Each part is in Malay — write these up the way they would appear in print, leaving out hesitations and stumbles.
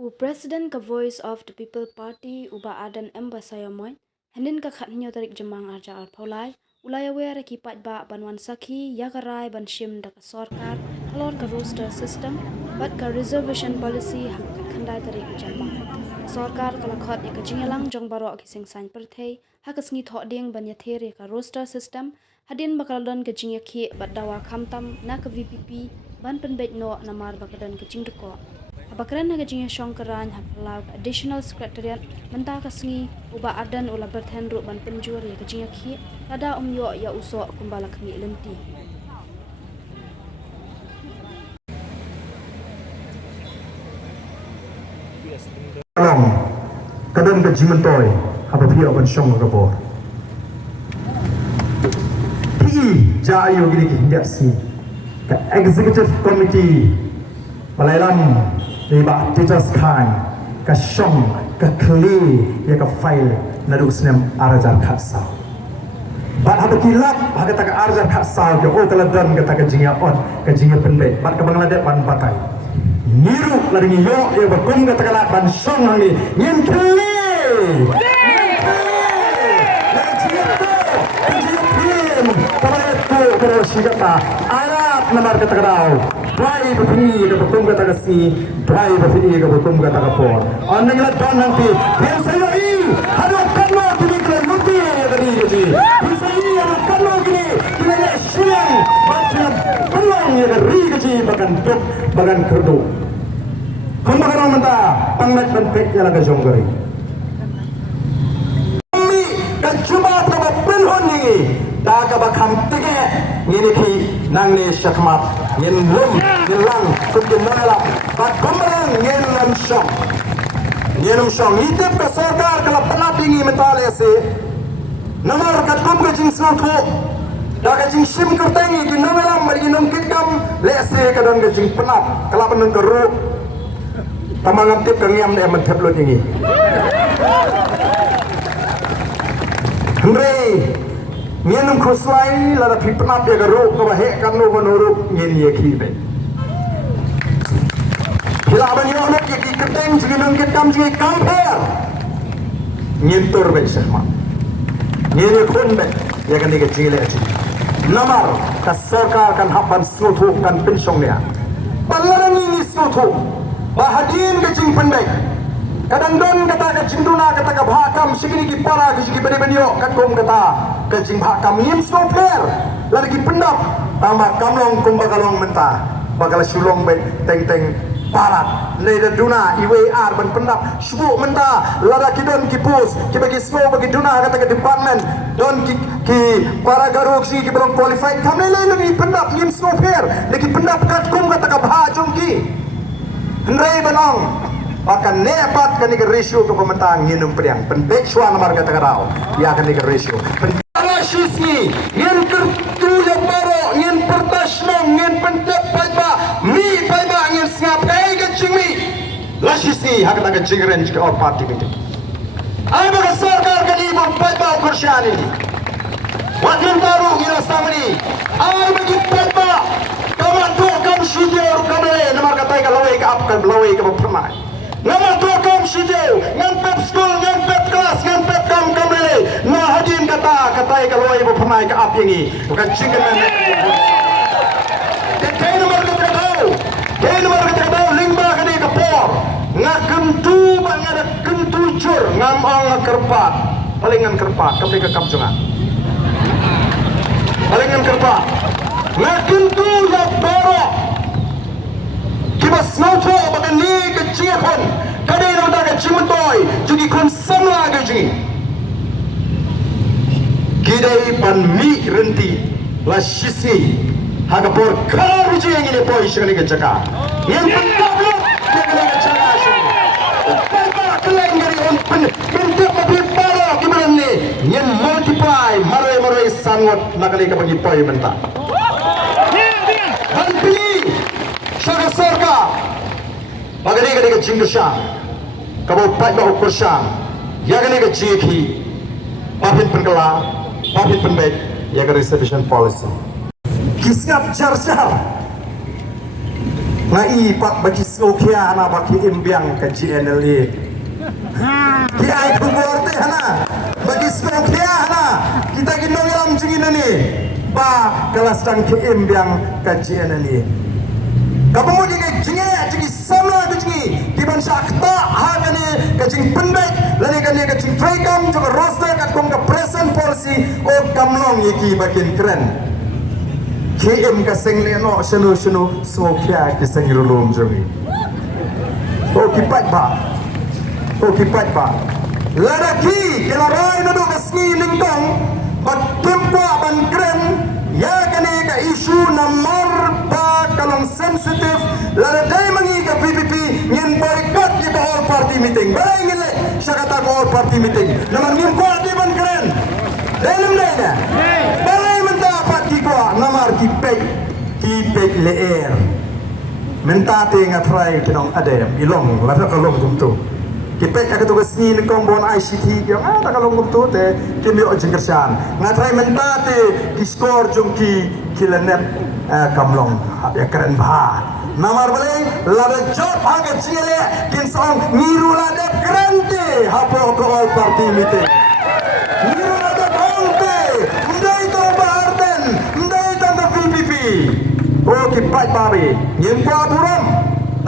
U President ka Voice of the People Party uba adan embasayamoy hendin ka khatnyo tarik jemang arja arpaulai ulaya wera ki patba banwan sakhi yagarai ban shim da ka sarkar kalor ka roster system bat ka reservation policy hakat khandai tarik jemang sarkar kala khat ya ka jingalang jong baro ki sing san perthei hakas ngi tho ding ban ya there ka roster system hadin bakal don ka jingya khi bat dawa khamtam na ka VPP ban penbet no namar bakadan ka jingdko Abakran naga jinga shongkaran hapalau additional secretariat menta kasngi uba adan ula berthen ru ban penjur ya jinga khi tada umyo ya uso kumbala kami lenti Alam kadang ke jimentoy apa pihak ban shong ka bor PE jayo gini hindak si ka executive committee Malairam Iba teachers kan ka shong ka kli ya ka file nadu snem arajar khatsa bat haba kilap haga taka arajar khatsa ke o kala dan ka taka jinga on ka jinga penbe bat ka banglade ban batai niru lari yo ya bakum ka taka ban shong hangi yin kli Kalau siapa Arab namar kata kerau, dry berfini ke betum kata kasi, dry berfini ke betum kata kapor. Anda ingat dan nanti, yang saya ini ada kano kini kalian nanti tadi jadi. Yang saya ini ada kano kini kalian siang macam pelang ya keri kecil bahkan dok bahkan kerdu. Kembali orang mentah, pangkat penpek yang agak jonggari. Kami kan cuba terhadap penhon ini. Daga bakam tege ngini ki nang ne syakmat ngin lum nilang kutin nalap bak kumarang ngin lam syong itip ka sarkar kala panapingi mentale se namar kat kum ka jing sutu daga jing sim kertengi ki namalam mari nom kitkam lese ka don ka jing penap kala penung keru tamangam tip ka ngiam ne mentep lo tingi Hendri Nyenum khuswai lara phi penap ya garuk ka bahe kan no menurut nyen ye khibe hila ban yo nok ki keteng jigi nang ketam jigi kamper nyen tur be sahma nyen ye khun be ya kan ni ke jile achi namar ka sarkar kan haban sutu kan pensiong dia balaran ni sutu bahadin ke jing pendek kadang don kata ke cinduna kata ke bhakam sigini ki para ke sigi bani-banyo kakum kata ke jing bhakam ngim snowflare lagi pendap tambah kamlong kumbagalong mentah bakal sulong be teng-teng parat leida duna IWR ban pendap subu mentah lara ki don ki pus ki bagi snow bagi duna kata ke department don ki para garuk sigi ki belum qualified kamle lagi pendap ngim snowflare lagi pendap kat kum kata ke bhajum ki hendrai banong Bahkan nepat kan ikan ratio ke pemerintahan nginum periang penbek suan nomor kata kerau dia akan ikan ratio penarasis ni ngin tertulis baru ngin pertasnong ngin pentep paiba mi paiba ngin singap kaya kecing mi lasis ni akan akan cingren jika orang parti kita ada ke sarkar kan ibu paiba ukursian ini wakil baru ngin asam ini ada bagi paiba kawan tu kam sujur kamere nomor kata ikan lawai ke apa lawai ke pemai Nama tua kaum sijau, ngampet school, ngampet kelas, ngampet kaum kamele. Nah hadin kata kalau ibu pemain ke api ini, bukan chicken man. Kaya nomor kita tahu, lingba kini kepor. Ngakentu bang ada kentu cur, ngamang kerpat, palingan kerpat, kami ke kapsungan. Palingan kerpat, ngakentu ya borok. Kibas nauto bagan ni keciakan kadai nota ke cimentoy jadi kon samla ke jadi kidai pan mi renti la sisi haga por kar je ngine poi shikani ke jaka yang pentablo ke kena jaka shini papa keleng ngari on pen bentuk papi paro gimana ni yang multiply marai sangot nakali ke bagi poi menta Syara sorga bagani ka jingdusha kabo pai ba ukursha yagani ka jiki papin penkala papin penbek yaga reservation policy kisap jar ngai pat bagi sokia na bagi imbiang ke GNLA ki ai kubur te hana bagi sokia hana kita ginong lam jingin ni ba kelas tang ke imbiang ke GNLA kamu mau jadi jinge sama tu jingi di bangsa kita harga ni kacing pendek lani kan ni kacing traikam juga roster kat kong ke present policy oh kamlong yaki bakin keren KM kaseng leno senu sokia kiseng rulum jumi oh kipat ba ladaki kelarai nadu kasni lingkong bat tempa ban keren ya kani ka isu nomor ba kalong sensitif lada day mangi ka PPP ngin boycott kita all party meeting barai ngile siya kata ko all party meeting naman ngin ko ati ban keren dalam na barai mendapat kiko namar kipek leer mentate ngatrai kinong adem ilong lada kalong tumtu kipek aku tugas ni kong bon ICT yang tak kalong tumtu te kimi o jengkersan ngatrai mentate ki skor jung ki kilanet kamlong ya keren bah namar balik lada job haga cile kin song miru lada kerente hapo ko all party meeting miru lada bangte ndai to barden ndai to PPP oh kipat babi nyempa buram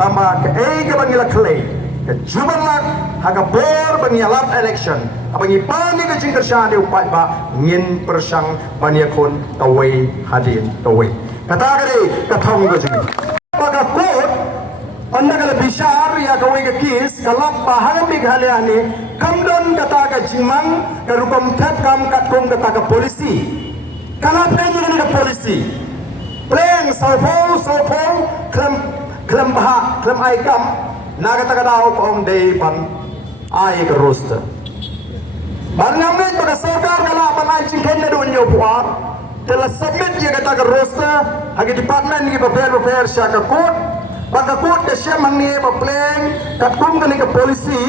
tambah ke ke bangila clay ke jubalak haga bor bangilap election abangi pani ke jingkershan de upat ba ngin persang banyakon tawai hadin tawai kata kare kathong go jing paga court anda kala bishar ya kawai ke kis kalap bahan Meghalaya ni kamdon kata ka jimang ka rukom tap kam katkom kata ka polisi kalap kanya ni ka polisi pleng sopol klem baha klem aikam naga tagadao pong day pan ay ka roster ban ngamit pada sarkar kala pan ay chingken na doon nyo puar telah submit ya kata ka roster agi department ni prepare siya ka court baka court ka siya mangni pa pleng katkum ka ni ka polisi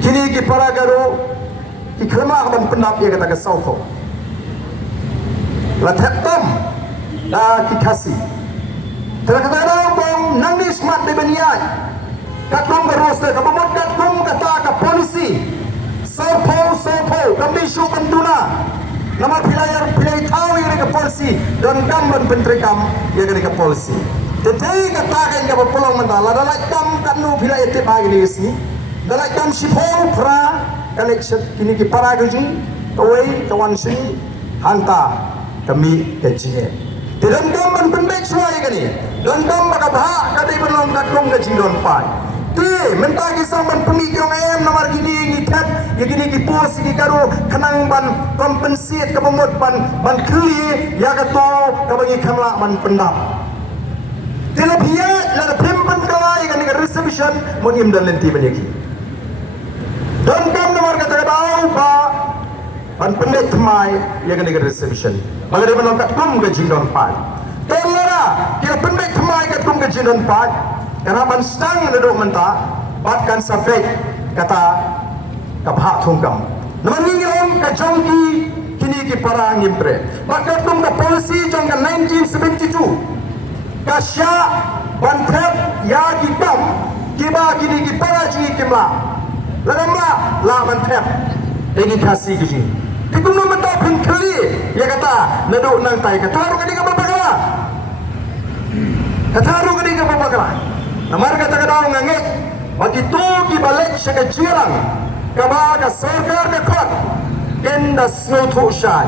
kini ki paragaro ikrama ka ban pendap ya kata ka sauko lathetam la kikasi terkadang bang nangis mat di beniat katong berroster kabamot katong kata ka polisi sopo kami su pentuna nama pilai tahu yang ke polisi dan kamban pentrikam yang ke polisi jadi kata kan ka pelong mentala dalai kam kanu pilai ete bagi ni si dalai kam sipol pra election kini ki paraguji tawai kawan sini hanta kami kecil dalam kamban pendek suai kani dan kam baka bah kadai belum katong ke jindon pai ti mentagi samban pengikyong em nomor gini ngitat ya gini ki pos ki karo kanang ban kompensate ka pamot ban kli ya kato ka bagi kamla ban pendap tilapia la pempan kala ya gani reservation mongim dan lenti banyaki dan kam nomor kata daw ba ban pendek mai ya gani reservation bagay belum katong ke jindon pai Tolera, kira pendek kemai kat kum kejinan pat, karena ban stang nedok menta, batkan sabek kata kabha thungkam. Naman ningilom ka jongki kini ki para ngimpre. Bakat kum ka policy jong ka 1972. Kasya ban thep ya ki kam kiba kini ki para ji kimla. Lagamla la ban thep degi kasi ki. Kikum no menta pengkeli ya kata nedok nang tai kata ru kadi ka babagala. Kataru kini ke papakala. Namar kata kadang ngangit. Bagi tu ki balik syaka jirang. Kaba ka sarkar ka kot. Kenda snotu syai.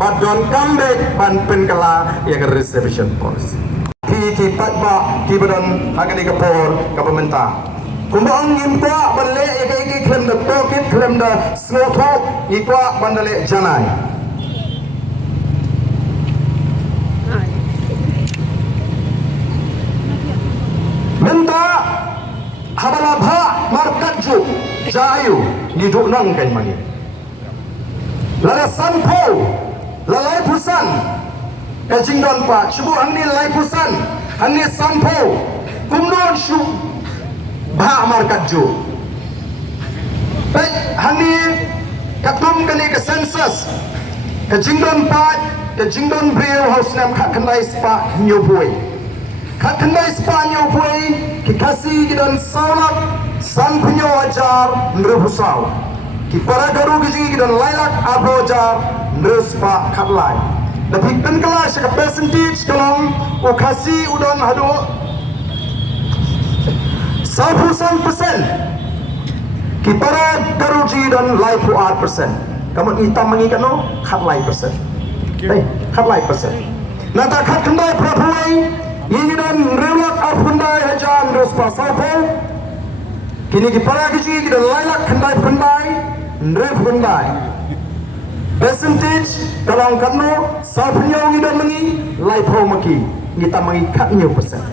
Padon kambek pan penkala yang reservation policy. Ki patba ki badan agani ka por ka pemerintah. Kumbang impa balik iki klem da pocket klem da snotu ikwa bandale janai. Minta habalabha markaju jayu niduk nang kan mani lada sanpo lalai pusan kajing don pa cubu angni lalai pusan angni sanpo kumnon shu bha markaju pet hani katum kani ke census kajing don pa kajing don brio house nam kha kanai spa nyoboi Kakandai Spanyol pui kikasi kidan salak san punyo ajar nrepusau. Ki para garu gizi kidan lailak abojar nrespa katlai. Tapi penkala syaka percentage kalong ukasi udon hadu 100% ki para garu ji dan laipu persen. Kamu hitam mengikat no katlai persen. Katlai persen. Nata kakandai prapuai ini dan relak afundai hajan respa sapel. Kini ki para gizi kidan lailak kandai pendai nrepundai. Percentage kalau katno sapnya ngi dan mengi laipo maki kita mengi katnya persen.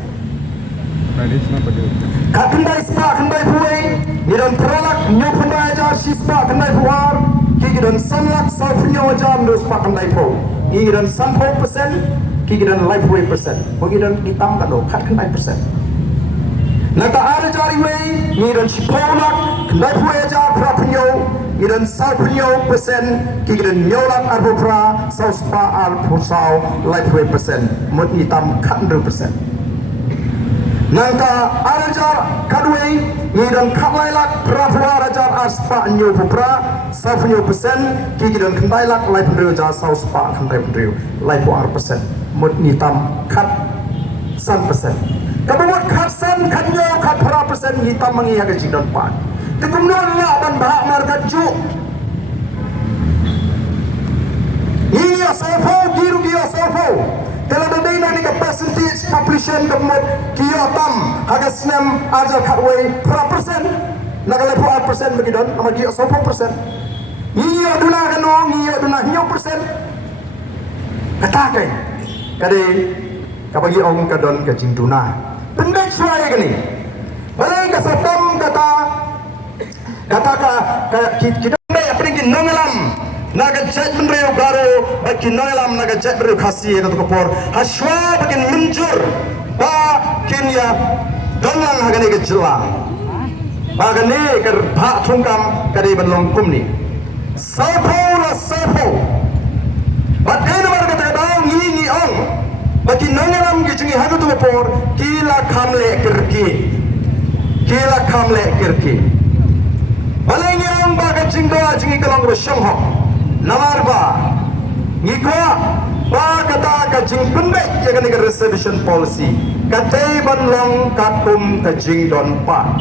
Kat kendai spa kendai puai ni dan peralak nyopundai ajar si spa kendai puar ki dan sanlak sapnya ajar dos spa kendai po ni dan 10% ki dan laipo persen bagi dan hitam katno kat kendai persen. Nata ada jari wei ni dan si polak kendai puai ajar prapnyo idan 10% kikidan nyolak arbopra sauspa al pursau lightweight persen mut hitam 100%. Nangka arajar kadwei idan kalailak prapua arajar aspa nyo pupra 10% kikidan kendailak light pendrio sauspa kendai pendrio light persen mut hitam 100%. Kabut khasan khanyo khat pra persen hitam mangi haga jidan pan. Kemudian lawan bahak marga juk. Ini asalfo, giru kia asalfo. Kalau berdaya nanti ke percentage population kemudian kia tam harga senam ajar katway berapa persen? Nak lepo 1% begitu, nama dia asalfo persen. Ini aduna kanong, ini aduna hiyo persen. Katakan, kadai kabagi orang kadon kajing tuna. Pendek suai kini. Balai kasatam kata kita apa ni nongelam naga jet menriu garo bagi nongelam naga jet menriu kasih itu kapor haswa bagi menjur ba kinya donlang hagani ke jelang bagani ke pak tungkam kadi benlong kumni sapo la sapo bagai nomor kata bang ini ong bagi nongelam gijungi hadu tu kapor kila kamle kirki Balai yang bagai jingga jingi kalau bersama namar ba ngikwa ba kata kajing pendek ya kan ke reservation policy katai banlong katum kajing don pa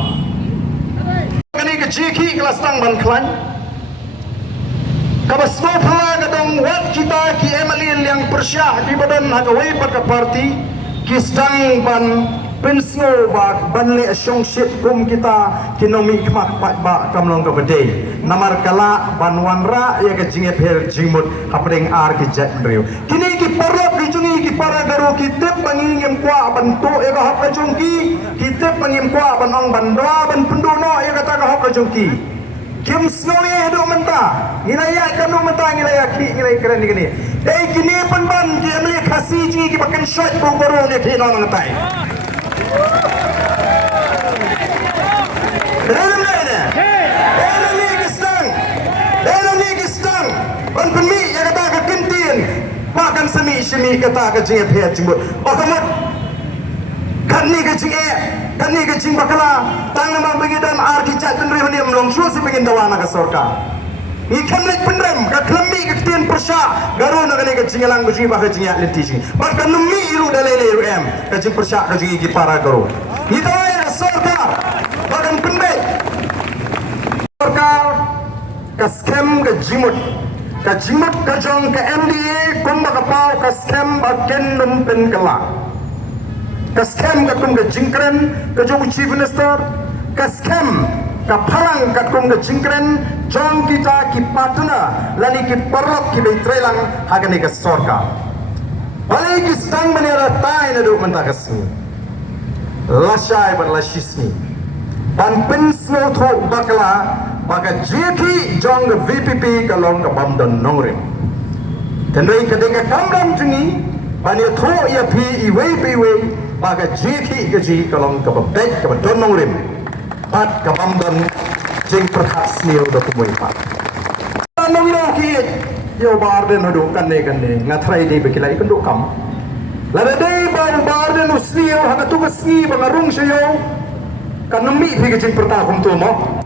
kani ke jiki kelas tang ban klan kabasno phala kadang wat kita ki emalin yang persyah di badan hagawai pada parti kistang ban pensio ba banle asyong shit kum kita kinomi kmak ba kamlong ka bede namar kala banwanra ya ke jinge pher jimut hapring ar ki jet riu kini ki parok ki jungi ki para garo ki tep pangingem kwa bantu ya ka hap jungki ki tep pangim kwa banong bandra ban pendono ya kata ka hap jungki kim snoli hedo menta ngilaya kanu menta ngilaya ki ngilaya keren ni kini penban ki amli khasi ji ki bakan shot pogoro ne thina ngatai Penmi yang kata ke kentin makan semi kata ke jingat pihak jimbut bakamat kan ni ke jing bakala tang nama begidan arki cat penri ni melong susi begin dawana ke sorka ikan lek penrem ke klembi ke kentin persya garu nak ni ke jingalang ke jing bakal jingat lenti jing bahkan nemi ilu dalele em ke jing persya ke jing para garu itu ya sorka bahkan penbek sorka ke scam ke jimut kajong ke MDA kumba kapau ke scam baken numpen kelak ke scam ke kum ke jingkren ke jogu chief minister ke scam ke palang ke kum ke jingkren jong kita ki patuna lani ki perlok ki beitrelang hagani ke sorka balai ki stang menera tai na duk mentah kesini lasai berlasisni dan penslo thok bakla baga jeki jong ke VPP kalong ke bamdan nongrim tenai kedenga kamram jungi bani tho ya pi iwe baga jeki ke ji kalong ke babek ke don nongrim pat ke bamdan jing perhas ni udah kumui pat nongiro ki yo bar den hodo kan ne ngathrai di bekilai kan do kam Lada day baru barden usniyo hagatu kasngi bangarung sayo kanami pigajing pertakum tu mo.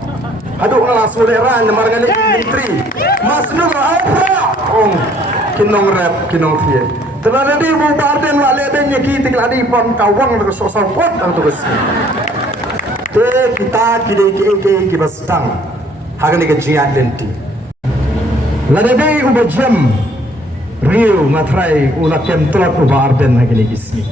Hadu ngalas moderan margani menteri. Mas nu apa? Kinong rap kinong fie. Lada day baru barden wale adanya kita keladi pam kawang dengan sosok pot atau kasngi. Te kita kidai kibastang hagani kejian lenti. Lada day ubajam Rio matrai una kentrot uba arden hagini gisi.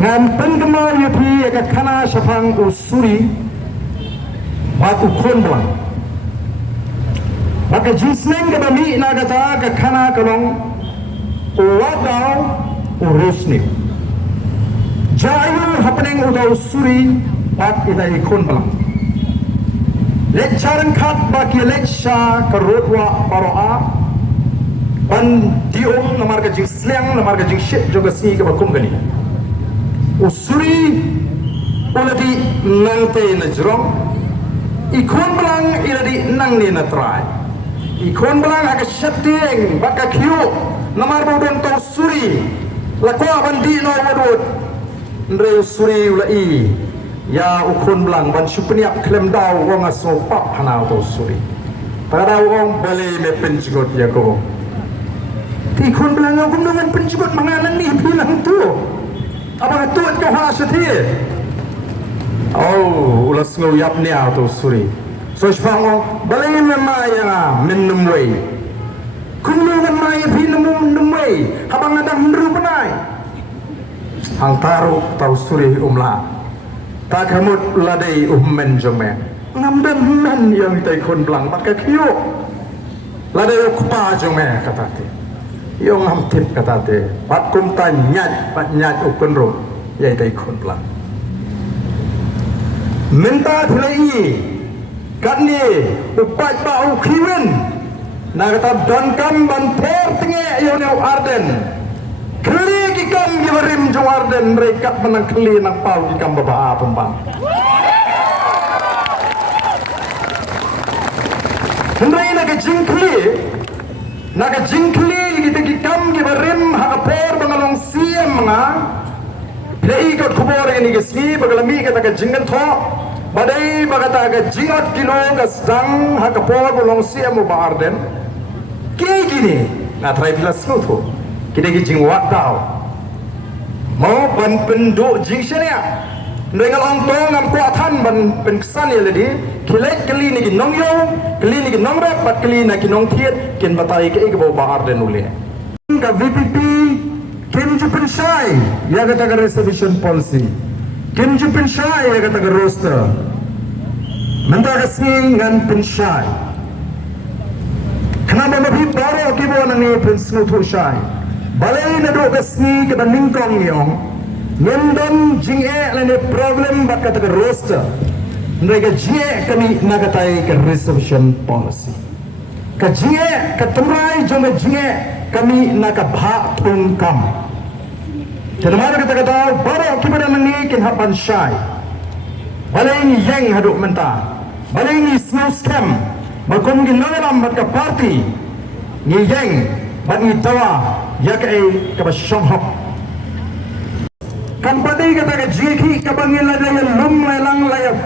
Ngan penggemar yupi eka kana syafang usuri batu konblang. Maka jinsneng ke bami nagata ke kana kalong uwadau urusni. Jayu happening uda usuri bat idai konblang. Leccaran kat bagi lecca kerudwa paroa ban diom namar ka jing slang namar ka jing shit juga si ka bakum gani usuri ulati nangte na jrong ikon belang iladi nang ni na try ikon belang aga shatting baka kyu namar bodon to usuri lakwa bandi no wadut ndre usuri ulai ya ukun belang ban supeniak klem dau wong aso pap hanau to suri pada wong bale me penjigot ya ko ti kun belang aku dengan penjigot manganan ni bilang tu apa tu kau hasati ulas ngau yap ni auto suri so spang bale me maya minum wei kun dengan maya binum wei habang ada mendru penai hang taru tau suri umla tak kamut ladai men jome ngamdan men yang tai kon belang pakai kio ladai kupa jome kata te yang ngam tip kata te pat kum tan nyat ukun ro yai tai kon belang minta thulai kan ni upat ba u kiwen na kata don kam ban ter tinge yo ne arden kli kikam gibarim juarden mereka menang kli nang pau kikam baba pembang hendai naga jingkli kita kikam gibarim hakapor bangalong siem nga play ikot kubor ini gesni bagalami kata ka jingan tho badai bagata ka jingot kilo ka sang hakapor balong siem ba arden kini gini na try bilas tho kita jing wakau mau ban penduk jing syania dengan orang tua ngam kuatan ban penkesan ya ladi kilek keli ni ginong yo keli ni ginong rap bat keli na ginong tiet kin batai ke ke bahar den ule ka VPP kim ju penshai ya kata ka reservation policy kim ju penshai ya kata ka roster menta ka sing ngan penshai kenapa lebih baru kibo nang ni pensnu thusai balai na do gasni kada ningkong yong ngendon jinge lene problem bat kata ke roster mereka jinge kami nagatai ke reservation policy ka jinge ka temrai jong jinge kami naga bha tungkam jadi mana kata baru kibada nani kin hapan syai balai ni yang haduk menta balai ni snow scam bakom ginoram bat ka party ni yang bat ni tawa ya kai ka basyong hop kan padai kata ka jiki ka bangila daya lum lang laya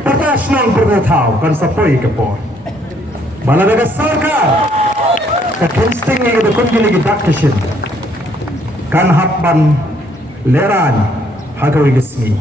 patas nang berthau kan sapoi ka por bala daga sarkar ka kinsting ni ka kun gili gidak kishin kan hapban leran hagawi gisni